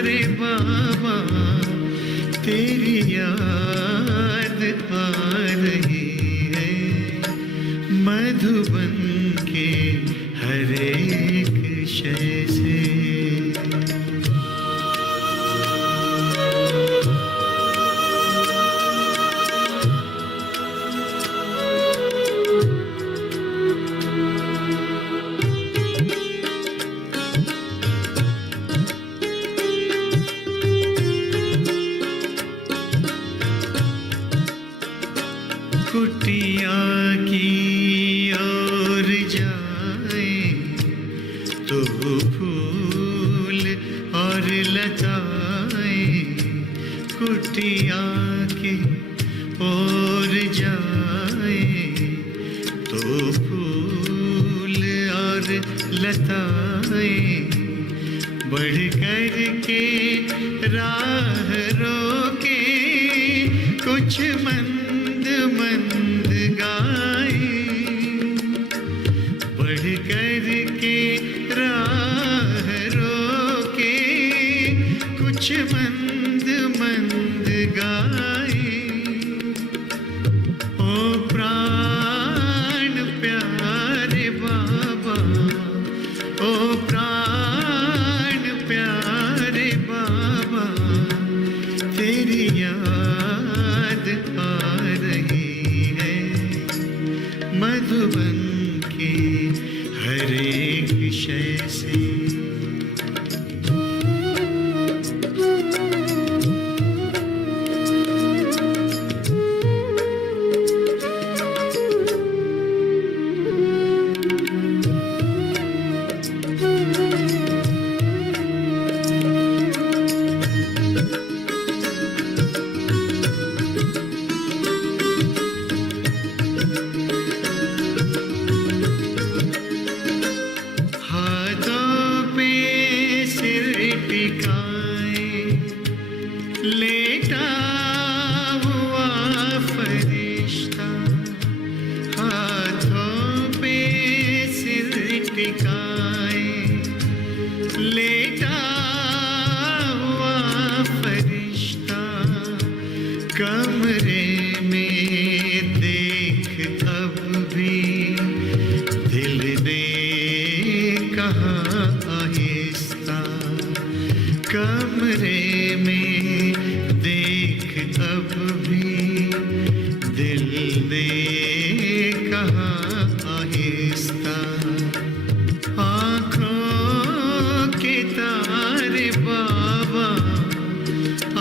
रे बाबा तेरी याद आ रही है, मधुबन के हर एक शय से। कुटिया की ओर जाए तो फूल और लताएं, कुटिया की ओर जाए तो फूल और लताएं, बढ़ कर के राह रोके कुछ मंद मंद गाए, बढ़ कर के राह रोके कुछ मंद मंद गाए। ओ प्राण प्यारे बाबा, ओ प्राण प्यारे बाबा तेरी याद आ रही है, मधुबन के हर एक शय से। लेटा हुआ फरिश्ता, हाथों पे सिर टिकाए, लेटा हुआ फरिश्ता, कमरे में देख अब भी दिल ने कहा आहिस्ता, कमरे में देख अब भी दिल ने कहा आहिस्ता। आँखों के तारे बाबा,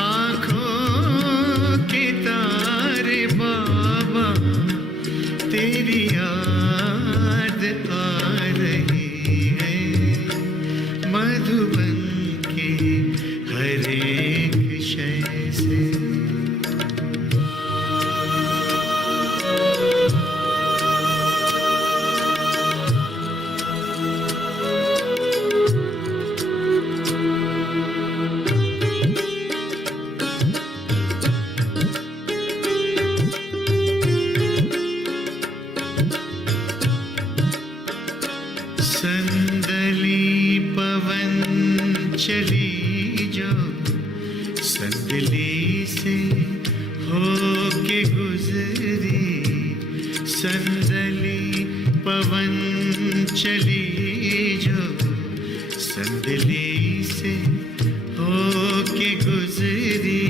आँखों के तारे बाबा तेरी याद आ रही है, मधुबन के हर एक शय से। संदली पवन चली जो संदली से होके गुजरी, संदली पवन चली जो संदली से होके गुजरी,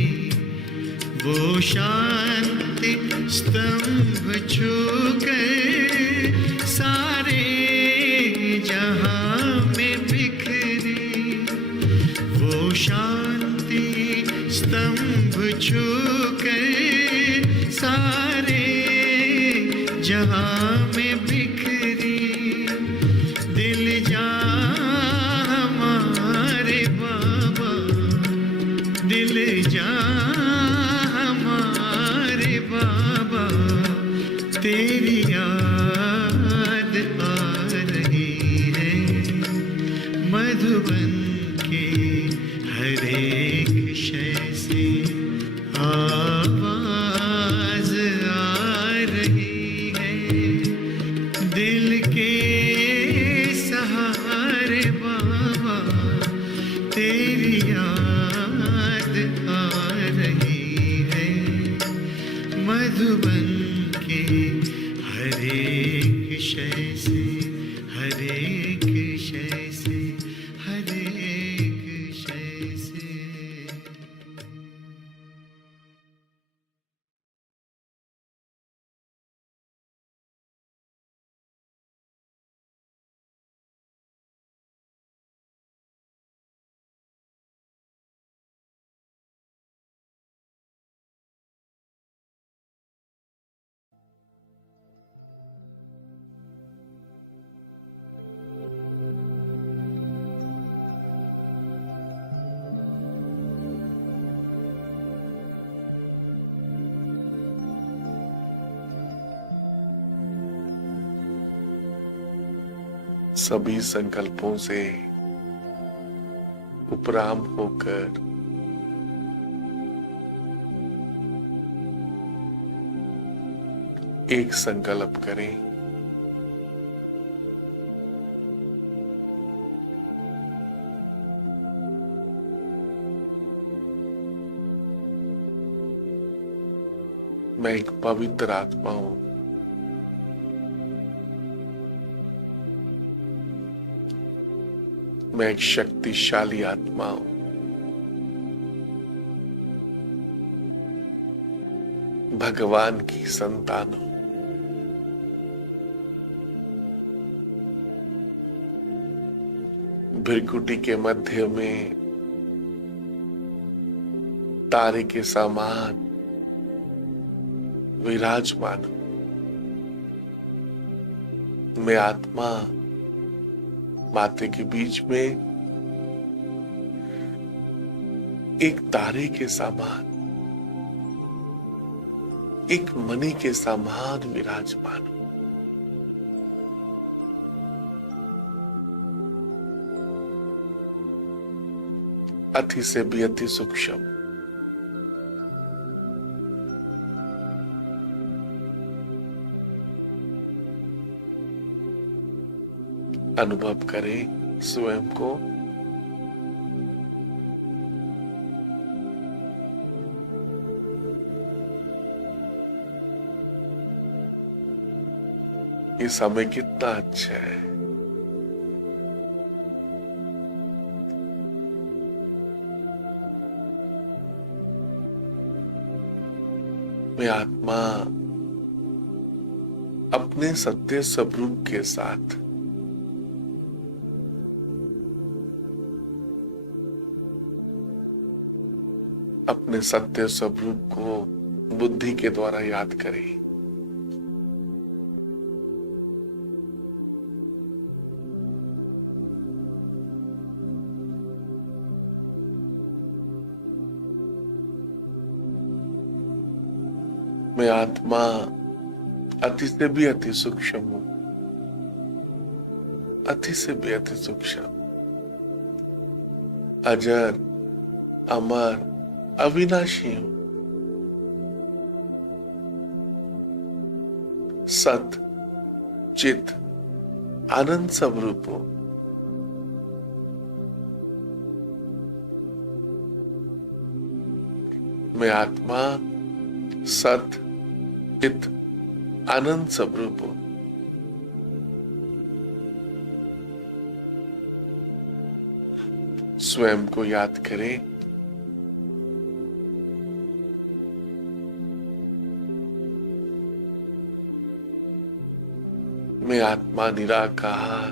वो शांति स्तंभ छूकर सारे जहां में बिखरी, वो शांति स्तंभ छूकर सारे जहां में बिखरी, दिल जा हमारे बाबा, दिल जा हमारे बाबा तेरी याद आ रही है, मधुबन के हर एक शय से। आवाज आ रही है दिल के सहारे बाबा तेरी याद सभी संकल्पों से उपराम होकर एक संकल्प करें। मैं एक पवित्र आत्मा हूं। मैं एक शक्तिशाली आत्मा हूं। भगवान की संतान हूं। भृकुटी के मध्य में तारे के समान विराजमान हूं। मैं आत्मा माथे के बीच में एक तारे के समान, एक मणि के समान विराजमान हूं। अति से भी अति सूक्ष्म, अनुभव करें स्वयं को। ये समय कितना अच्छा है। मैं आत्मा अपने सत्य स्वरूप के साथ अपने सत्य स्वरूप को बुद्धि के द्वारा याद करें। मैं आत्मा अति से भी अति सूक्ष्म हूं। अति से भी अति सूक्ष्म, अजर, अमर, अविनाशी हूं। सत, चित, आनंद स्वरूप हूं। मैं आत्मा सत, चित, आनंद स्वरूप हूं। स्वयं को याद करें। मैं आत्मा निराकार,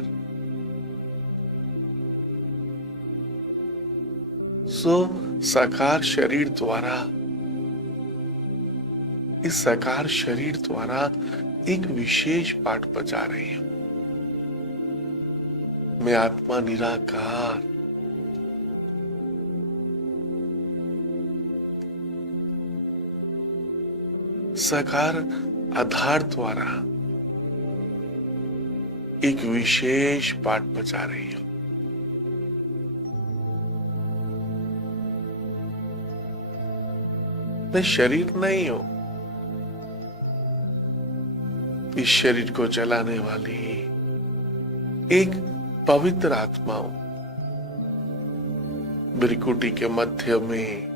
सो साकार शरीर द्वारा, इस साकार शरीर द्वारा एक विशेष पाठ बजा रही हूं। मैं आत्मा निराकार, साकार आधार द्वारा एक विशेष पाठ बजा रही हूं। मैं शरीर नहीं हूं। इस शरीर को चलाने वाली एक पवित्र आत्मा हूं। भृकुटी के मध्य में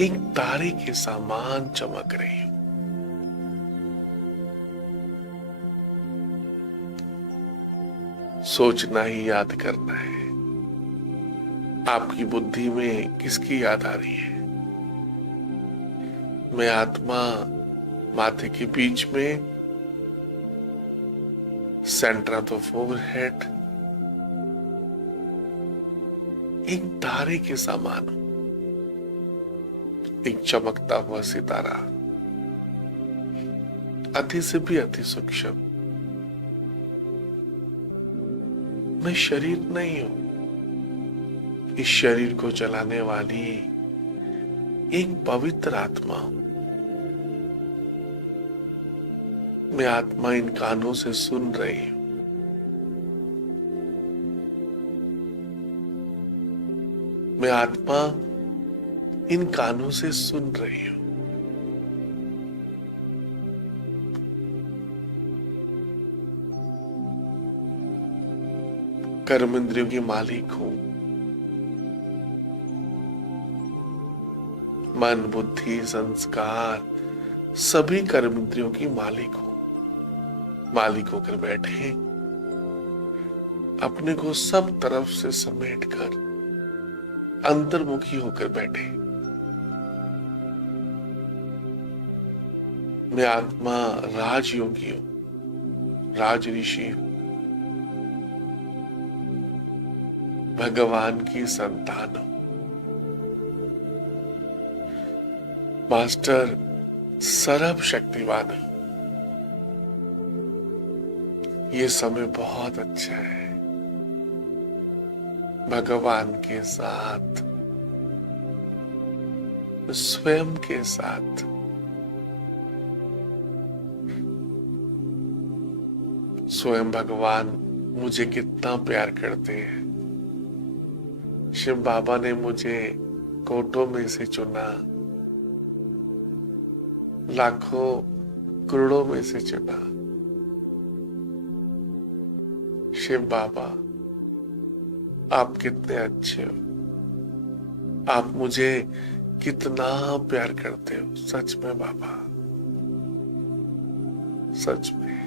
एक तारे के समान चमक रही हूं। सोचना ही याद करना है। आपकी बुद्धि में किसकी याद आ रही है? मैं आत्मा माथे के बीच में सेंटर ऑफ द फोरहेड एक तारे के समान हूं। एक चमकता हुआ सितारा, अति से भी अति सूक्ष्म। मैं शरीर नहीं हूं। इस शरीर को चलाने वाली एक पवित्र आत्मा हूं। मैं आत्मा इन कानों से सुन रही हूं। मैं आत्मा इन कानों से सुन रही हूं। कर्म इंद्रियों की मालिक हूं। मन, बुद्धि, संस्कार सभी कर्म इंद्रियों की मालिक हूं। मालिक होकर बैठे, अपने को सब तरफ से समेटकर अंतर्मुखी होकर बैठे। मैं आत्मा राजयोगी हूं, राज ऋषि हूं, भगवान की संतान हूं। मास्टर सर्वशक्तिवान है। ये समय बहुत अच्छा है भगवान के साथ, स्वयं के साथ स्वयं भगवान मुझे कितना प्यार करते हैं। शिव बाबा ने मुझे कोटों में से चुना, लाखों करोड़ों में से चुना। शिव बाबा आप कितने अच्छे हो, आप मुझे कितना प्यार करते हो। सच में बाबा, सच में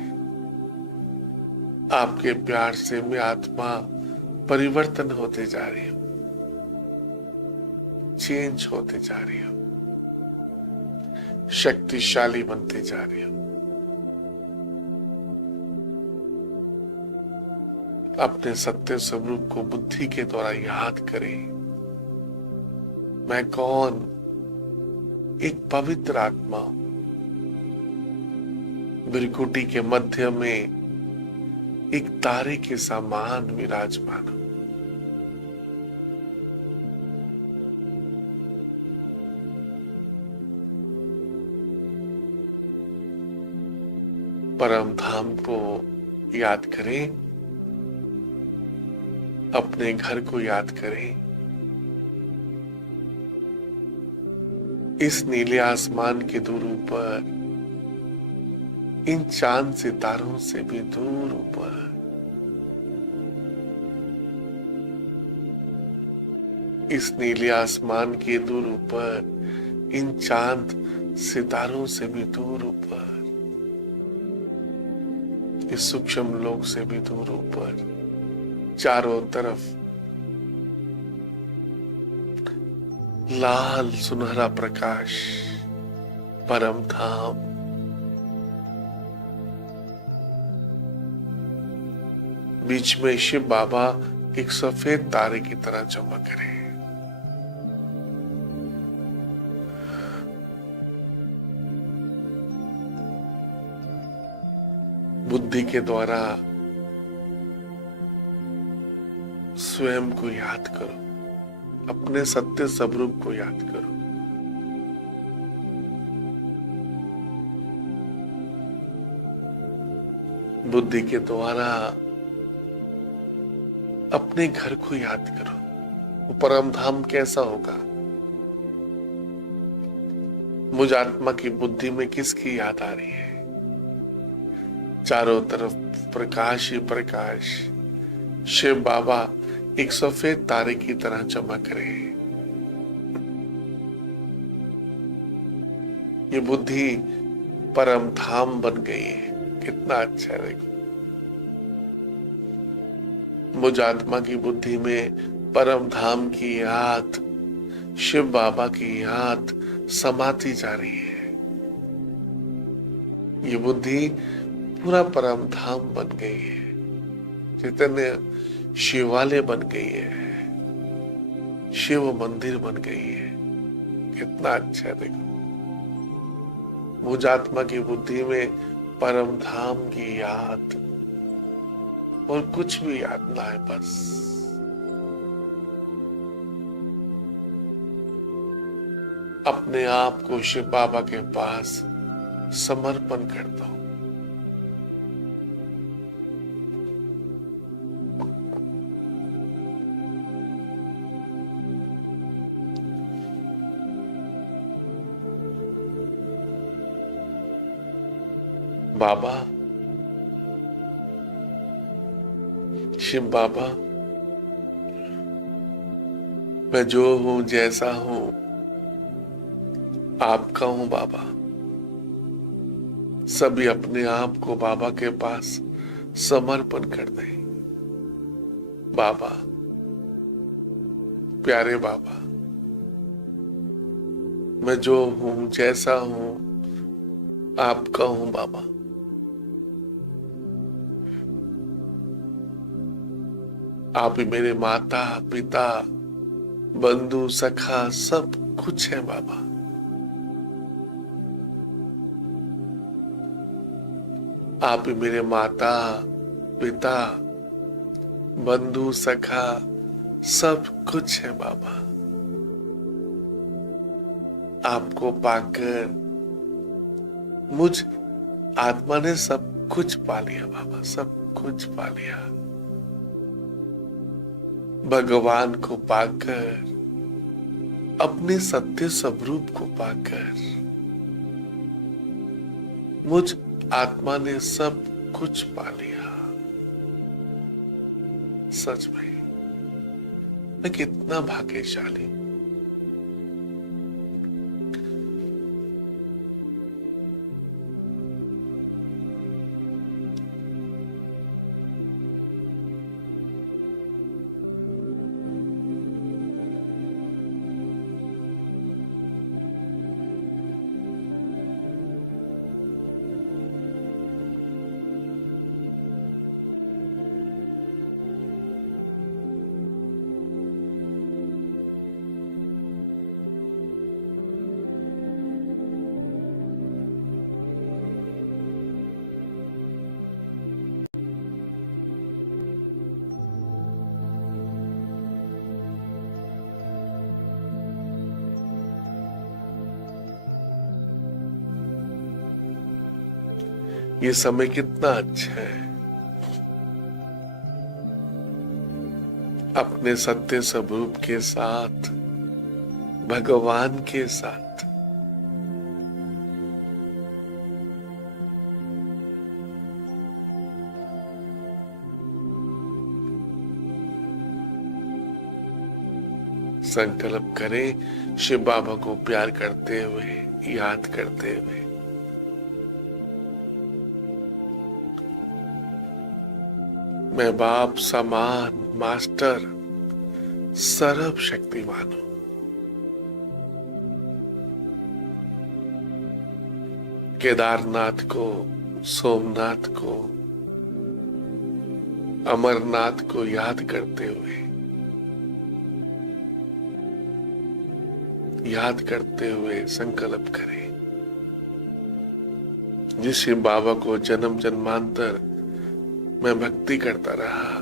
आपके प्यार से मैं आत्मा परिवर्तन होते जा रही हूं, चेंज होते जा रही हूं, शक्तिशाली बनते जा रही हूं। अपने सत्य स्वरूप को बुद्धि के द्वारा याद करें। मैं कौन? एक पवित्र आत्मा, बिरकुटी के मध्य में एक तारे के समान विराजमान हूं। परम धाम को याद करें, अपने घर को याद करें। इस नीले आसमान के दूर ऊपर, इन चांद सितारों से भी दूर ऊपर, इस नीले आसमान के दूर ऊपर, इन चांद सितारों से भी दूर ऊपर, इस सूक्ष्म लोक से भी दूर ऊपर, चारों तरफ लाल सुनहरा प्रकाश, परम धाम। बीच में शिव बाबा एक सफेद तारे की तरह चमक रहे हैं। बुद्धि के द्वारा स्वयं को याद करो, अपने सत्य स्वरूप को याद करो। बुद्धि के द्वारा अपने घर को याद करो। वो परम धाम कैसा होगा? मुझ आत्मा की बुद्धि में किसकी याद आ रही है? चारों तरफ प्रकाश ही प्रकाश, शिव बाबा एक सफेद तारे की तरह चमक रहे हैं। ये बुद्धि परम धाम बन गई है। कितना अच्छा है देखो। मुझ आत्मा की बुद्धि में परम धाम की याद, शिव बाबा की याद समाती जा रही है। ये बुद्धि पूरा परम धाम बन गई है। चैतन्य शिवालय बन गई है, शिव मंदिर बन गई है। कितना अच्छा है देखो। मुझ आत्मा की बुद्धि में परम धाम की याद और कुछ भी याद ना है, बस अपने आप को शिव बाबा के पास समर्पण कर दो। बाबा, शिव बाबा, मैं जो हूं, जैसा हूं, आपका हूं बाबा। सभी अपने आप को बाबा के पास समर्पण कर दें। बाबा, प्यारे बाबा, मैं जो हूं, जैसा हूं, आपका हूं बाबा। आप ही मेरे माता पिता, बंधु सखा सब कुछ है बाबा। आप ही मेरे माता पिता, बंधु सखा सब कुछ है बाबा। आपको पाकर मुझ आत्मा ने सब कुछ पा लिया बाबा, सब कुछ पा लिया। भगवान को पाकर, अपने सत्य स्वरूप को पाकर मुझ आत्मा ने सब कुछ पा लिया। सच में मैं कितना भाग्यशाली हूं। ये समय कितना अच्छा है, अपने सत्य स्वरूप के साथ, भगवान के साथ संकल्प करें, शिव बाबा को प्यार करते हुए, याद करते हुए। मैं बाप समान मास्टर सर्वशक्तिमान हूं। केदारनाथ को, सोमनाथ को, अमरनाथ को याद करते हुए, संकल्प करें, जिस शिव बाबा को जन्म जन्मांतर मैं भक्ति करता रहा,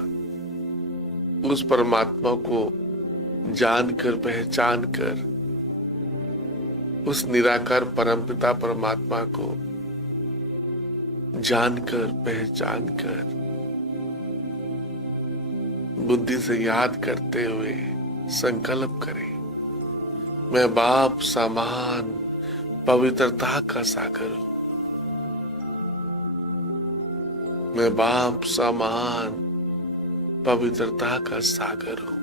उस परमात्मा को जानकर, पहचान कर, उस निराकार परमपिता परमात्मा को जानकर, पहचान कर, बुद्धि से याद करते हुए संकल्प करें, मैं बाप समान पवित्रता का सागर हूं। मैं बाप समान पवित्रता का सागर हूं।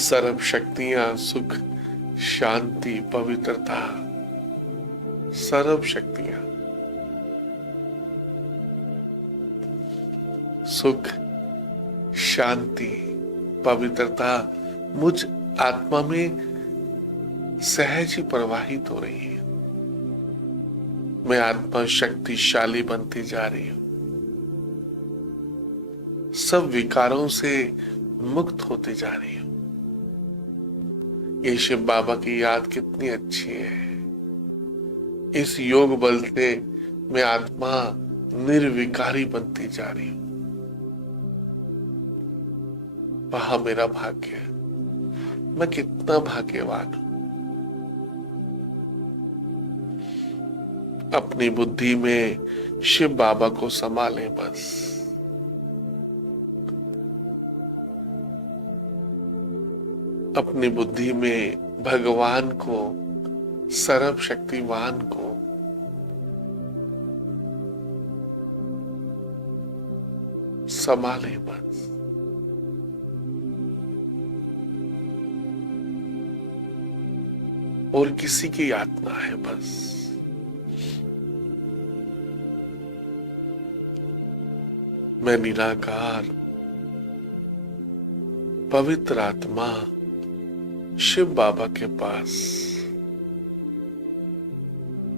सर्व शक्तियां, सुख, शांति, पवित्रता, सर्व शक्तियां, सुख, शांति, पवित्रता मुझ आत्मा में सहज ही प्रवाहित हो रही है। मैं आत्मा शक्तिशाली बनती जा रही हूं, सब विकारों से मुक्त होती जा रही हूं। ये शिव बाबा की याद कितनी अच्छी है। इस योग बल से मैं आत्मा निर्विकारी बनती जा रही हूं। वहां मेरा भाग्य है, मैं कितना भाग्यवान हूं। अपनी बुद्धि में शिव बाबा को संभालें बस। अपनी बुद्धि में भगवान को, सर्वशक्तिमान को संभाले बस। और किसी की यातना है बस। मैं निराकार पवित्र आत्मा शिव बाबा के पास,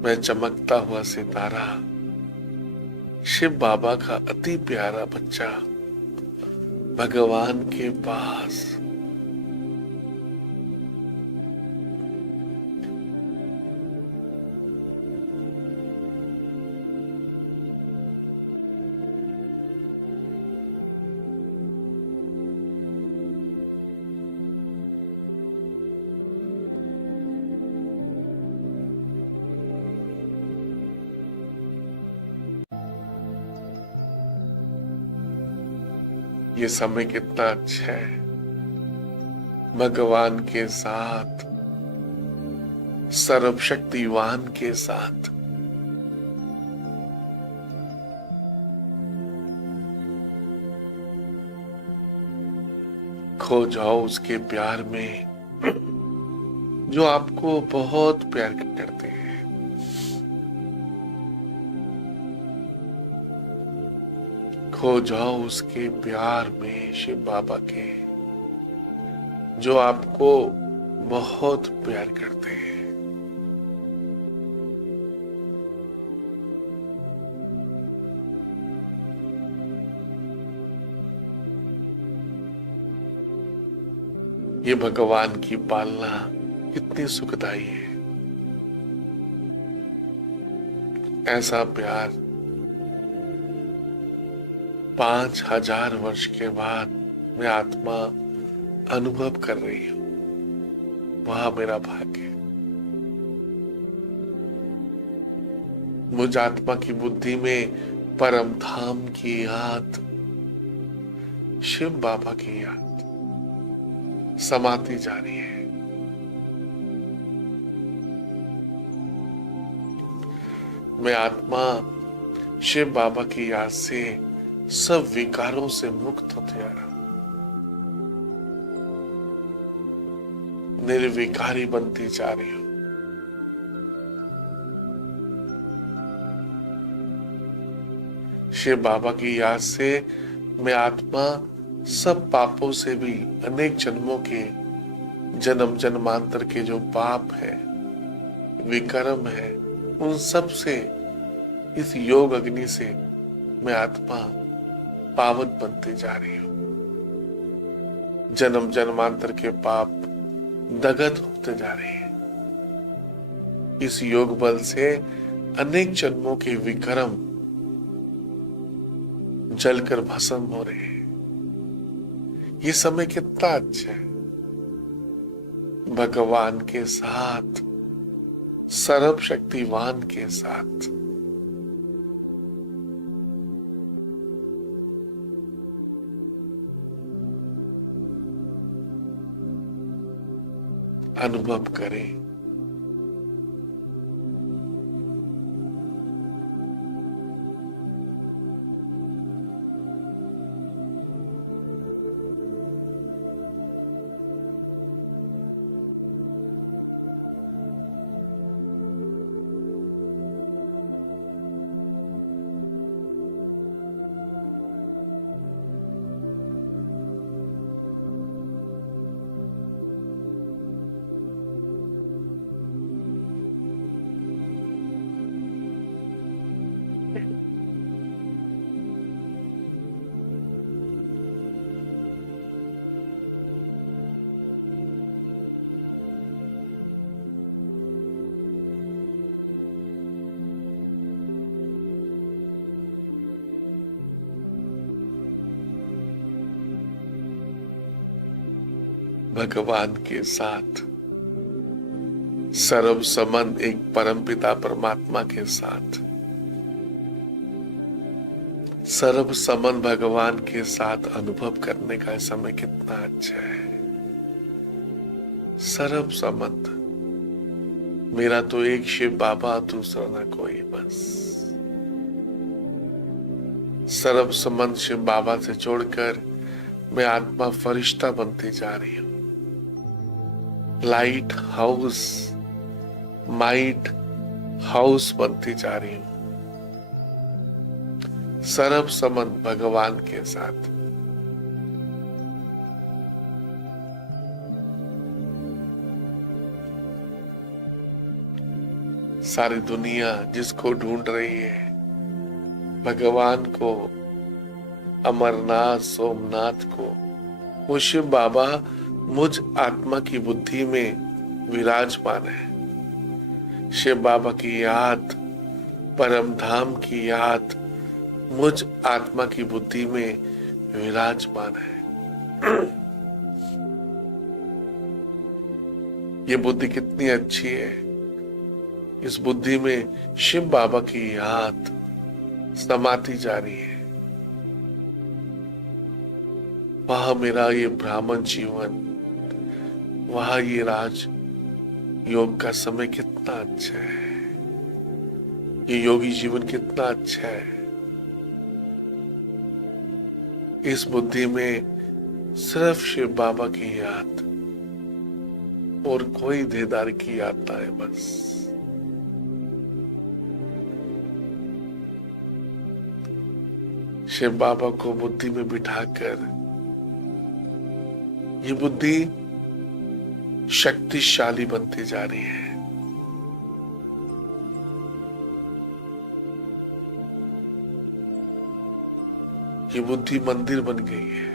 मैं चमकता हुआ सितारा शिव बाबा का अति प्यारा बच्चा भगवान के पास, ये समय कितना अच्छा है भगवान के साथ, सर्वशक्तिवान के साथ। खो जाओ उसके प्यार में जो आपको बहुत प्यार करते हैं। खो जाओ उसके प्यार में शिव बाबा के, जो आपको बहुत प्यार करते हैं। ये भगवान की पालना कितनी सुखदाई है। ऐसा प्यार 5000 वर्ष के बाद मैं आत्मा अनुभव कर रही हूं। वह मेरा भाग्य। मुझ आत्मा की बुद्धि में परम धाम की याद, शिव बाबा की याद समाती जा रही है। मैं आत्मा शिव बाबा की याद से सब विकारों से मुक्त होते जा रहा, निर्विकारी बनती जा रही हूं। शिव बाबा की याद से मैं आत्मा सब पापों से भी, अनेक जन्मों के, जन्म जन्मांतर के जो पाप है, विकर्म है, उन सब से, इस योग अग्नि से मैं आत्मा पावन बनते जा रही हूं। जन्म जन्मांतर के पाप दगत होते जा रहे हैं। इस योग बल से अनेक जन्मों के विकर्म जलकर भस्म हो रहे हैं। ये समय कितना अच्छा है भगवान के साथ, सर्वशक्तिवान के साथ। अनुभव करें। भगवान के साथ, सर्व संबंध एक परमपिता परमात्मा के साथ, सर्व संबंध भगवान के साथ अनुभव करने का समय कितना अच्छा है। सर्व संबंध, मेरा तो एक शिव बाबा, दूसरा ना कोई बस। सर्व संबंध शिव बाबा से जोड़कर मैं आत्मा फरिश्ता बनती जा रही हूं। लाइट हाउस, माइट हाउस बनती जा रही हूं। सर्व संबंध भगवान के साथ। सारी दुनिया जिसको ढूंढ रही है, भगवान को, अमरनाथ, सोमनाथ को, वो शिव बाबा मुझ आत्मा की बुद्धि में विराजमान है। शिव बाबा की याद, परम धाम की याद मुझ आत्मा की बुद्धि में विराजमान है। ये बुद्धि कितनी अच्छी है। इस बुद्धि में शिव बाबा की याद समाती जा रही है। वहां मेरा ये ब्राह्मण जीवन, वहां ये राज योग का समय कितना अच्छा है। ये योगी जीवन कितना अच्छा है। इस बुद्धि में सिर्फ शिव बाबा की याद और कोई देदार की याद ना है बस। शिव बाबा को बुद्धि में बिठाकर ये बुद्धि शक्तिशाली बनती जा रही है। ये बुद्धि मंदिर बन गई है।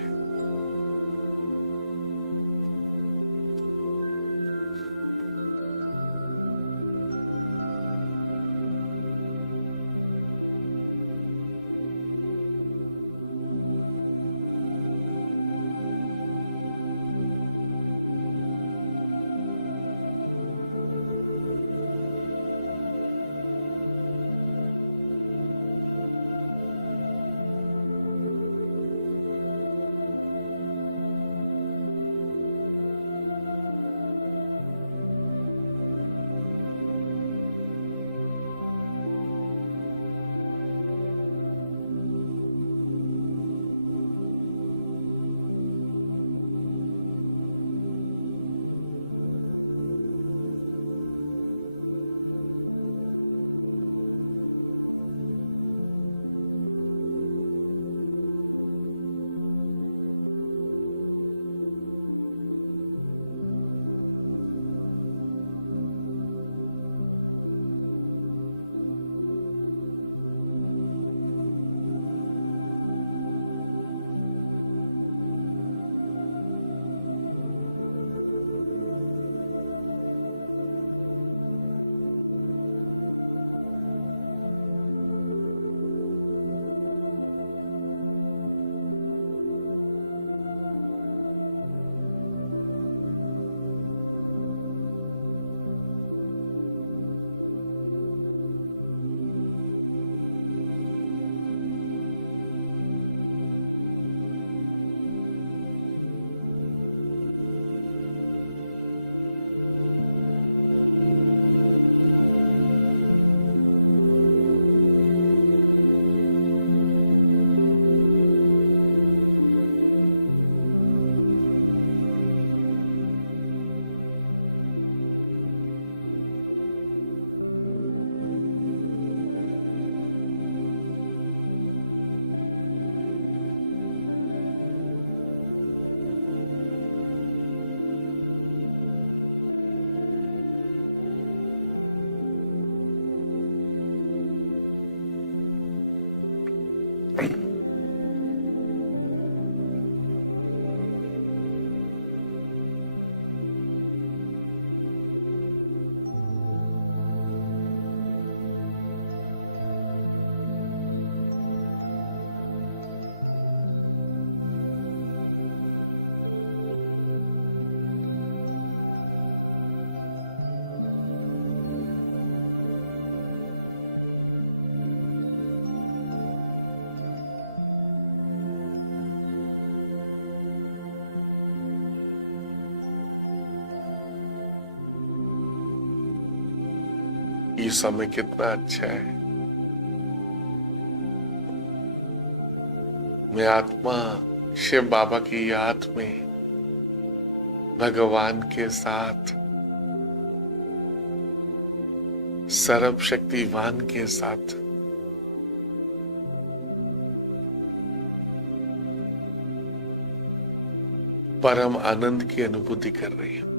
ये समय कितना अच्छा है। मैं आत्मा शिव बाबा की याद में भगवान के साथ, सर्वशक्तिवान के साथ परम आनंद की अनुभूति कर रही हूं।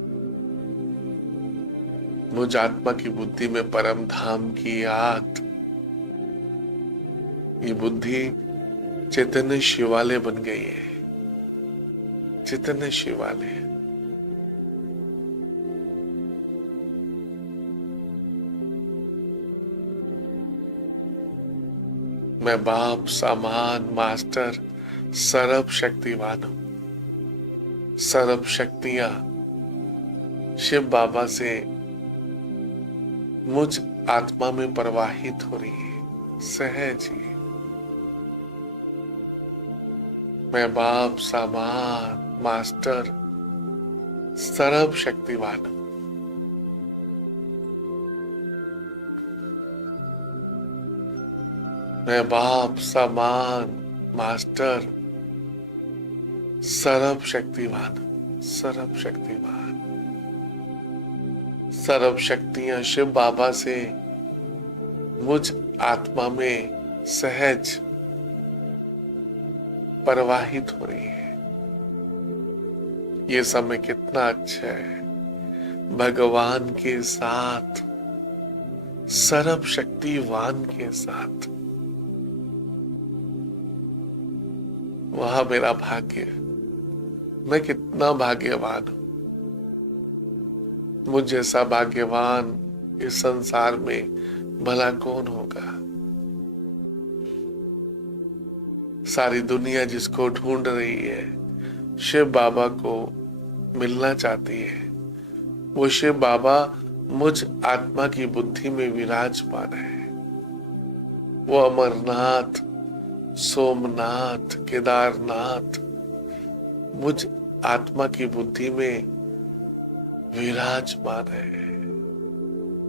मुझ आत्मा की बुद्धि में परम धाम की याद, ये बुद्धि चैतन्य शिवालय बन गई है। चैतन्य शिवालय। मैं बाप सामान मास्टर सर्व शक्तिवान हूं। सर्व शक्तियां शिव बाबा से मुझ आत्मा में प्रवाहित हो रही है सहज ही। मैं बाप सामान मास्टर सर्व शक्तिवान हूं। मैं बाप सामान मास्टर सर्व शक्तिवान, सर्व शक्तिवान। सर्व शक्तियां शिव बाबा से मुझ आत्मा में सहज प्रवाहित हो रही है। ये समय कितना अच्छा है। भगवान के साथ, सर्व शक्तिवान के साथ। वह मेरा भाग्य। मैं कितना भाग्यवान हूं। मुझ जैसा भाग्यवान इस संसार में भला कौन होगा। सारी दुनिया जिसको ढूंढ रही है, शिव बाबा को मिलना चाहती है, वो शिव बाबा मुझ आत्मा की बुद्धि में विराजमान है। वो अमरनाथ, सोमनाथ, केदारनाथ मुझ आत्मा की बुद्धि में विराजमान है।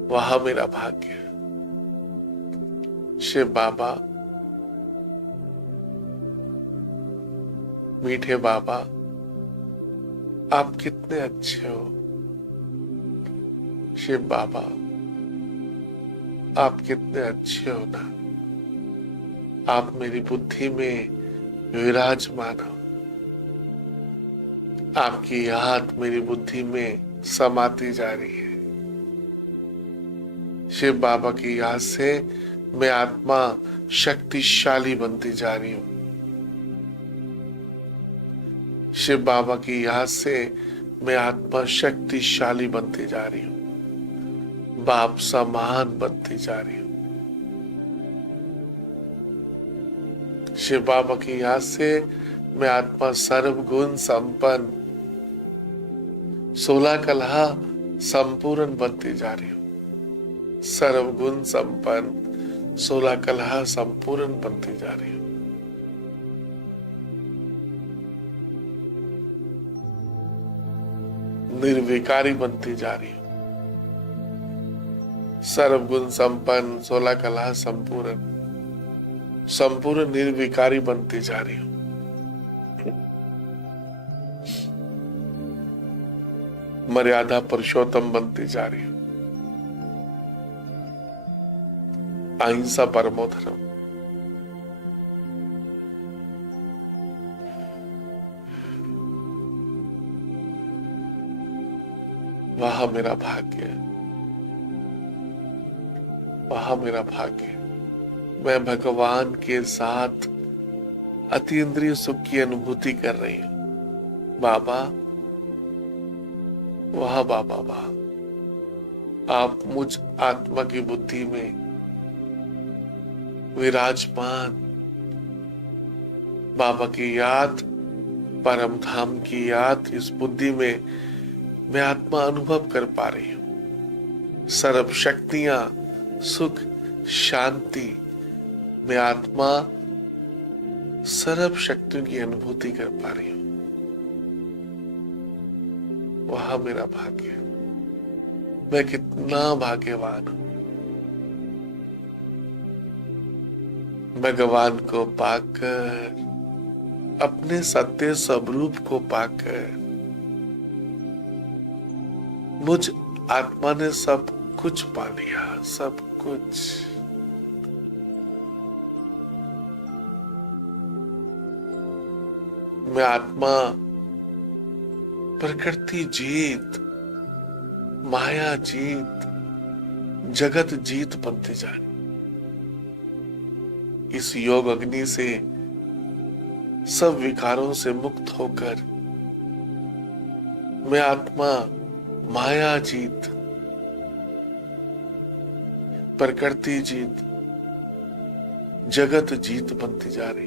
वह मेरा भाग्य। शिव बाबा, मीठे बाबा, आप कितने अच्छे हो। शिव बाबा, आप कितने अच्छे हो ना। आप मेरी बुद्धि में विराजमान हो। आपकी याद मेरी बुद्धि में समाती जा रही है। शिव बाबा की याद से मैं आत्मा शक्तिशाली बनती जा रही हूं। शिव बाबा की याद से मैं आत्मा शक्तिशाली बनती जा रही हूं। बाप समान बनती जा रही हूं। शिव बाबा की याद से मैं आत्मा सर्वगुण संपन्न, 16 कला संपूर्ण बनती जा रही हूं। सर्वगुण संपन्न, 16 कला संपूर्ण बनती जा रही हूं। निर्विकारी बनती जा रही हूं। सर्वगुण संपन्न, 16 कला संपूर्ण, संपूर्ण निर्विकारी बनती जा रही हूं। मर्यादा पुरुषोत्तम बनती जा रही हूं। अहिंसा परमो धर्म। वह मेरा भाग्य। वह मेरा भाग्य। मैं भगवान के साथ अतीन्द्रिय सुख की अनुभूति कर रही हूं। बाबा, वाह बाबा वाह, आप मुझ आत्मा की बुद्धि में विराजमान। बाबा की याद, परम धाम की याद इस बुद्धि में मैं आत्मा अनुभव कर पा रही हूं। सर्व शक्तियां, सुख, शांति, मैं आत्मा सर्व शक्तियों की अनुभूति कर पा रही हूं। वह मेरा भाग्य। मैं कितना भाग्यवान हूं। भगवान को पाकर, अपने सत्य स्वरूप को पाकर मुझ आत्मा ने सब कुछ पा लिया, सब कुछ। मैं आत्मा प्रकृति जीत, माया जीत, जगत जीत बनती जा रही। इस योग अग्नि से सब विकारों से मुक्त होकर मैं आत्मा माया जीत, प्रकृति जीत, जगत जीत बनती जा रही हूं।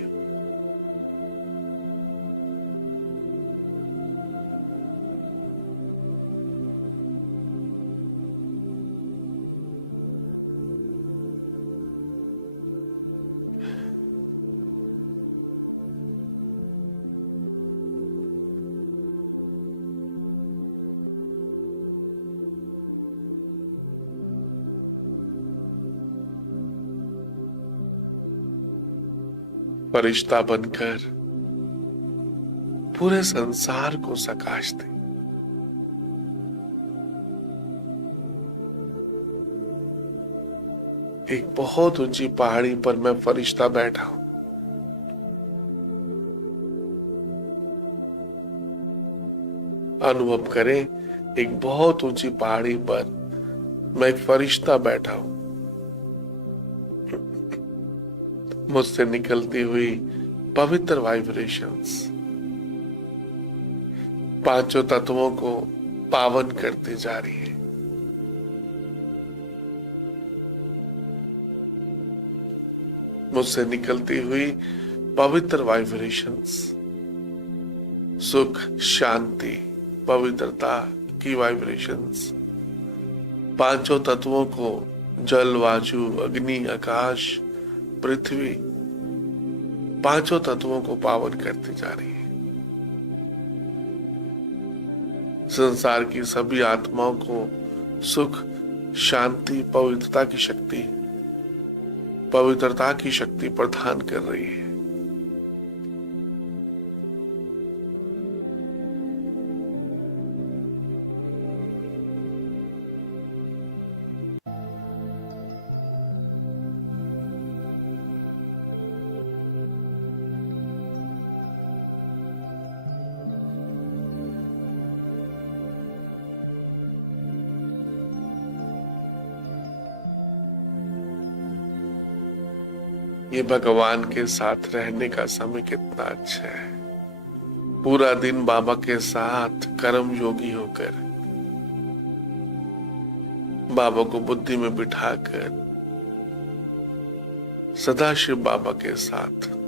फरिश्ता बनकर पूरे संसार को प्रकाश दे। एक बहुत ऊंची पहाड़ी पर मैं फरिश्ता बैठा हूं। अनुभव करें, एक बहुत ऊंची पहाड़ी पर मैं एक फरिश्ता बैठा हूं। मुझसे निकलती हुई पवित्र वाइब्रेशंस पांचों तत्वों को पावन करती जा रही है। मुझसे निकलती हुई पवित्र वाइब्रेशंस सुख, शांति, पवित्रता की वाइब्रेशंस पांचों तत्वों को, जल, वायु, अग्नि, आकाश, पृथ्वी, पांचों तत्वों को पावन करती जा रही है। संसार की सभी आत्माओं को सुख, शांति, पवित्रता की शक्ति प्रदान कर रही है। ये भगवान के साथ रहने का समय कितना अच्छा है। पूरा दिन बाबा के साथ कर्म योगी होकर, बाबा को बुद्धि में बिठाकर सदाशिव बाबा के साथ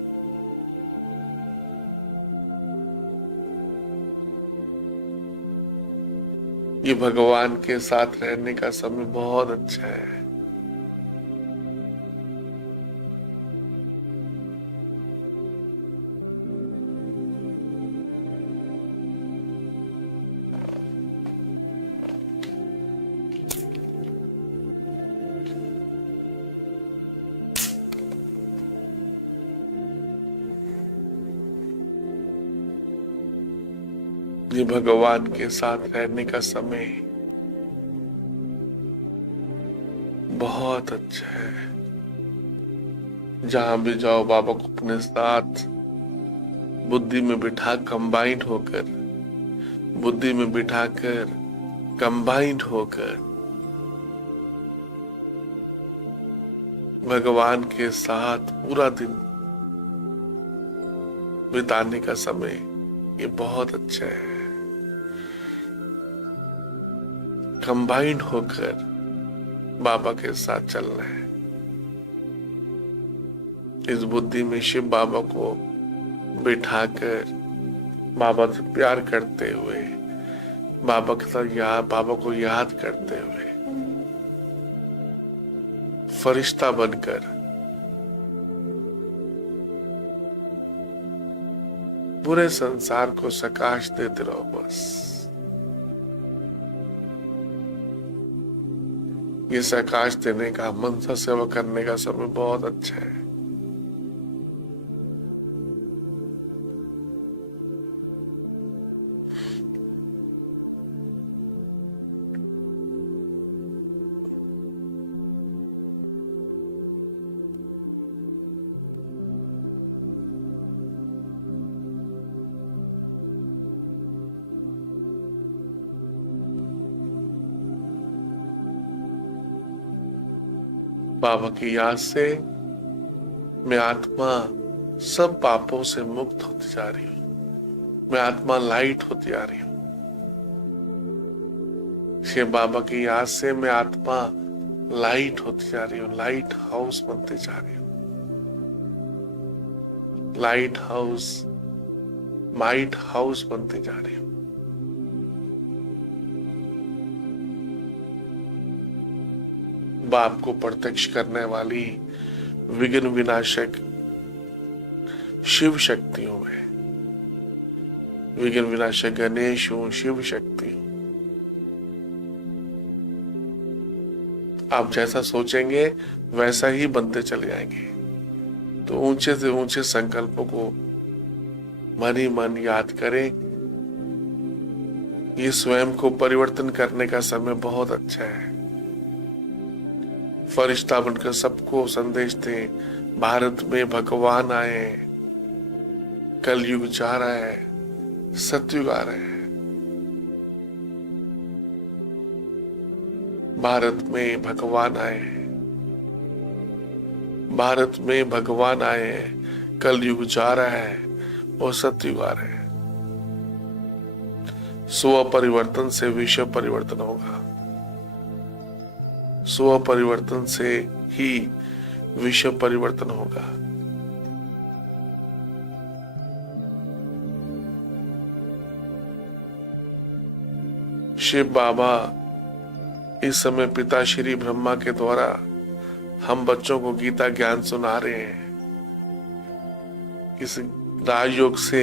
ये भगवान के साथ रहने का समय बहुत अच्छा है। ये भगवान के साथ रहने का समय बहुत अच्छा है। जहां भी जाओ बाबा को अपने साथ बुद्धि में बिठा कंबाइंड होकर, बुद्धि में बिठाकर कंबाइंड होकर भगवान के साथ पूरा दिन बिताने का समय ये बहुत अच्छा है। कंबाइंड होकर बाबा के साथ चलना है। इस बुद्धि में शिव बाबा को बिठाकर बाबा से प्यार करते हुए, बाबा के साथ बाबा को याद करते हुए, फरिश्ता बनकर पूरे संसार को प्रकाश देते रहो। बस ये प्रकाश देने का, मनसा सेवा करने का समय बहुत अच्छा है। बाबा की याद से मैं आत्मा सब पापों से मुक्त होती जा रही हूं। मैं आत्मा लाइट होती जा रही हूं। शिव बाबा की याद से मैं आत्मा लाइट होती जा रही हूँ। लाइट हाउस बनते जा रही हूँ। लाइट हाउस, माइट हाउस बनते जा रही हूँ। बाप को प्रत्यक्ष करने वाली विघ्न विनाशक शिव शक्ति हूं मैं। विघ्न विनाशक गणेश हूं, शिव शक्ति हूं। आप जैसा सोचेंगे वैसा ही बनते चले जाएंगे। तो ऊंचे से ऊंचे संकल्पों को मन ही मन याद करें। ये स्वयं को परिवर्तन करने का समय बहुत अच्छा है। फरिश्ता बनकर सबको संदेश दें, भारत में भगवान आए हैं, कलयुग जा रहा है, सतयुग आ रहे हैं। भारत में भगवान आए हैं, भारत में भगवान आए हैं, कलयुग जा रहा है और सतयुग आ रहे हैं। स्व परिवर्तन से विश्व परिवर्तन होगा। स्व परिवर्तन से ही विश्व परिवर्तन होगा। शिव बाबा इस समय पिता श्री ब्रह्मा के द्वारा हम बच्चों को गीता ज्ञान सुना रहे हैं। इस राजयोग से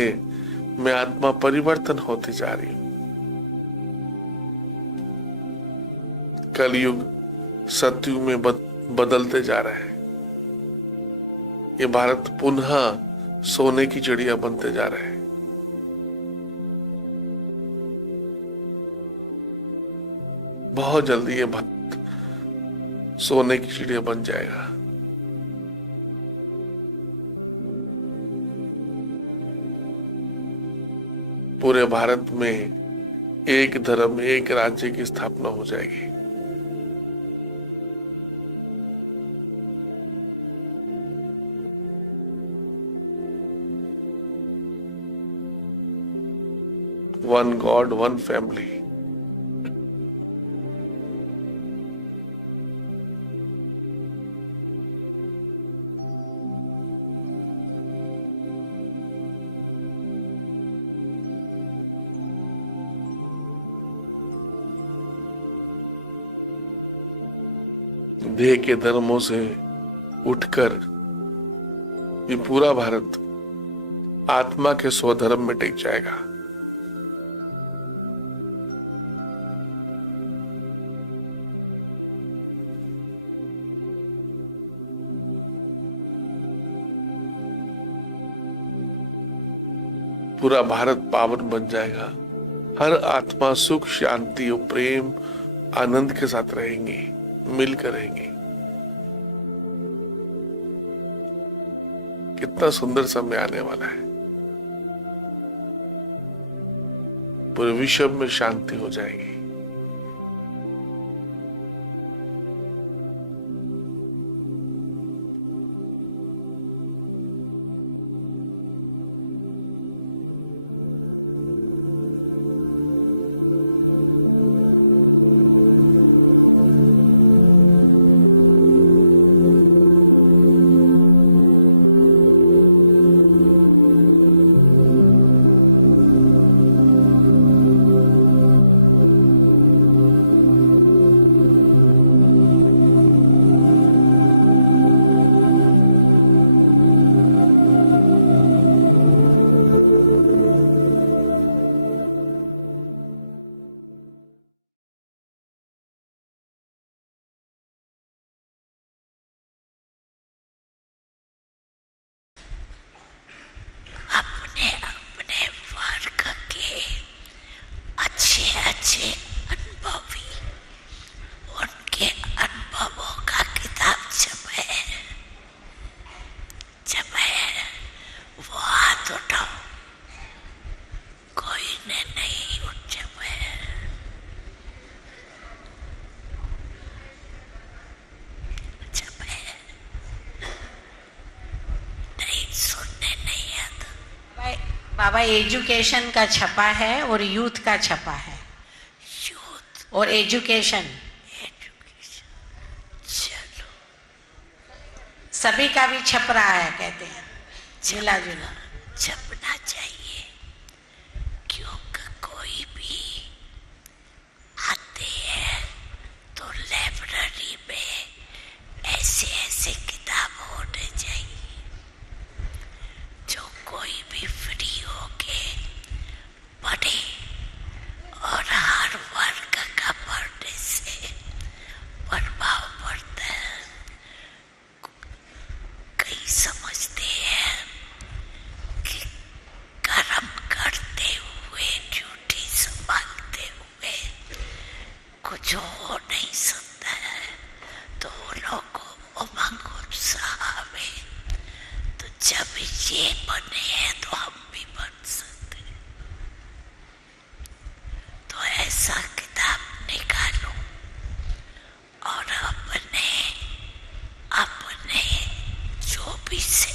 मैं आत्मा परिवर्तन होती जा रही हूं। कलयुग सतयुग में बदलते जा रहा है। ये भारत पुनः सोने की चिड़िया बनते जा रहा है। बहुत जल्दी ये भारत सोने की चिड़िया बन जाएगा। पूरे भारत में एक धर्म, एक राज्य की स्थापना हो जाएगी। One God, one family. देह के धर्मों से उठकर ये पूरा भारत आत्मा के स्वधर्म में टिक जाएगा। पूरा भारत पावन बन जाएगा। हर आत्मा सुख, शांति और प्रेम, आनंद के साथ रहेंगी, मिलकर रहेंगी। कितना सुंदर समय आने वाला है। पूरे विश्व में शांति हो जाएगी। बाबा एजुकेशन का छपा है और यूथ का छपा है। यूथ और एजुकेशन एजुकेशन, चलो सभी का भी छप रहा है, कहते हैं मिला जुला। छपना चाहिए, क्योंकि कोई भी आते हैं तो लाइब्रेरी में ऐसे ऐसे किताब होने चाहिए जो कोई भी फ्री होके पढ़े, और हर वर्ग का पढ़ने से प्रभाव पड़ता है। कई समझते हैं कि कर्म करते हुए, ड्यूटी संभालते हुए कुछ हो नहीं सकता है, तो लोगों को उमंग उत्साह आवे, तो जब ये बने हैं तो हम भी बन सकते हैं। तो ऐसा किताब निकालो और अपने अपने जो भी से